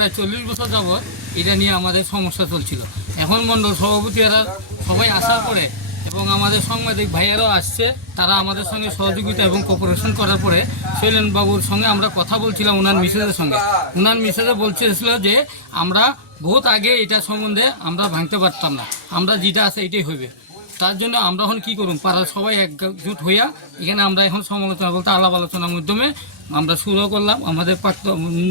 প্রায় 40 বছর যাবৎ এটা নিয়ে আমাদের সমস্যা চলছিল। এখন মণ্ডল সভাপতিরা সবাই আসার পরে এবং আমাদের সাংবাদিক ভাইয়ারাও আসছে, তারা আমাদের সঙ্গে সহযোগিতা এবং কোঅপারেশন করার পরে শৈলেন বাবুর সঙ্গে আমরা কথা বলছিলাম ওনার মিসেজের সঙ্গে। ওনার মিসেজে বলছিল যে আমরা বহুত আগে এটা সম্বন্ধে আমরা ভাঙতে পারতাম না, আমরা যেটা আছে এটাই হইবে। তার জন্য আমরা এখন কী করুন, পাড়ার সবাই একজুট হইয়া এখানে আমরা এখন সমালোচনা বলতে আলাপ আলোচনার মাধ্যমে আমরা শুরু করলাম। আমাদের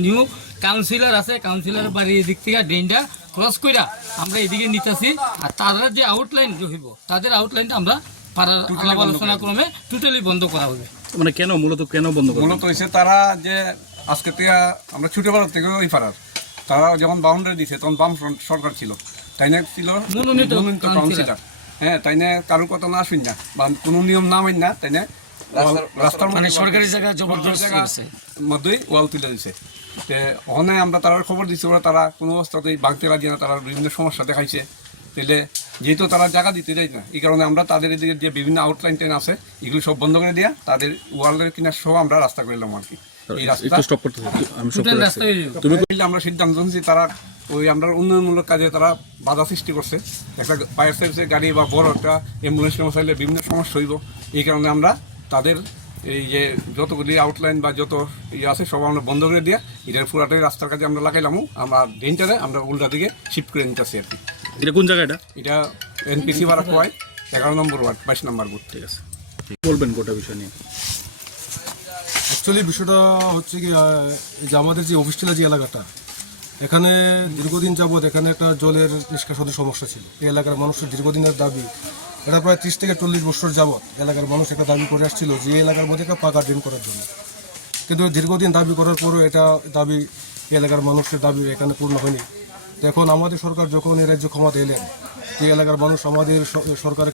নিউ কাউন্সিলর আছে, কাউন্সিলরের বাড়ির এদিক থেকে ড্রেনটা ক্রস কইরা আমরা এদিকে নিতেছি। আর তাদের যে আউটলাইন হইব, তাদের আউটলাইনটা আমরা পাড়ার আলাপ আলোচনা ক্রমে টোটালি বন্ধ করা হবে। মানে কেন বন্ধ করা? মূলত হয়েছে তারা যে আজকে থেকে আমরা ছোটোবেলার থেকে ওই পাড়ার তারা যখন বাউন্ডারি দিছে তখন বাম সরকার ছিল, তাই না ছিল মনোনীত কাউন্সিলর। হ্যাঁ, তাই না কারোর কথা না শুন না বা কোনো নিয়ম না মানি না, তাই না রাস্তার মানে সরকারি জায়গা জবরদস্তি মধ্যেই ওয়াল তুলে দিছে। তো ওখানে আমরা তারা খবর দিচ্ছি, ওরা তারা কোনো অবস্থাতেই ভাঙতে রাজি না, তারা বিভিন্ন সমস্যা দেখাইছে। তাহলে যেহেতু তারা জায়গা দিতে যায় না, এই কারণে আমরা তাদের এদিকে যে বিভিন্ন আউটলাইন টেন আছে এগুলো সব বন্ধ করে দিয়া তাদের ওয়ালের কিনার সহ আমরা রাস্তা করে এলাম আর কি। এই রাস্তা তুমি বললে আমরা সিদ্ধান্ত নিচ্ছি তারা ওই আমরা উন্নয়নমূলক কাজে তারা বাধা সৃষ্টি করছে। একটা ফায়ার সার্ভিসের গাড়ি বা বড় একটা অ্যাম্বুলেন্স চাইলে বিভিন্ন সমস্যা হইব, এই কারণে আমরা তাদের এই যে যতগুলি আউটলাইন বা যত ইয়ে আছে সব আমরা বন্ধ করে দিয়া এটার পুরাটাই রাস্তার কাজে আমরা লাগাইলাম। আমরা ড্রেনটারে আমরা উল্টা দিকে শিফট করে নিতেছি আর কি। এটা কোন জায়গাটা? এটা এনপিসি ভাড়া কোয়ায় 11 নম্বর ওয়ার্ড 22 নম্বর বুথ। ঠিক আছে, বলবেন গোটা বিষয় নিয়ে। অ্যাকচুয়ালি বিষয়টা হচ্ছে কি, যে আমাদের যে অফিসটিলা যে এলাকাটা, এখানে দীর্ঘদিন যাবৎ এখানে একটা জলের নিষ্কাশনের সমস্যা ছিল। এই এলাকার মানুষের দীর্ঘদিনের দাবি, এটা প্রায় 30 থেকে 40 বছর যাবৎ এলাকার মানুষ একটা দাবি করে আসছিল যে এই এলাকার মধ্যে একটা পাকা ড্রেন করার জন্য। কিন্তু দীর্ঘদিন দাবি করার পরও এটা দাবি এলাকার মানুষের দাবি এখানে পূর্ণ হয়নি। তো এখন আমাদের সরকার যখন এই রাজ্য ক্ষমতা এলেন, এই এলাকার মানুষ আমাদের সরকারের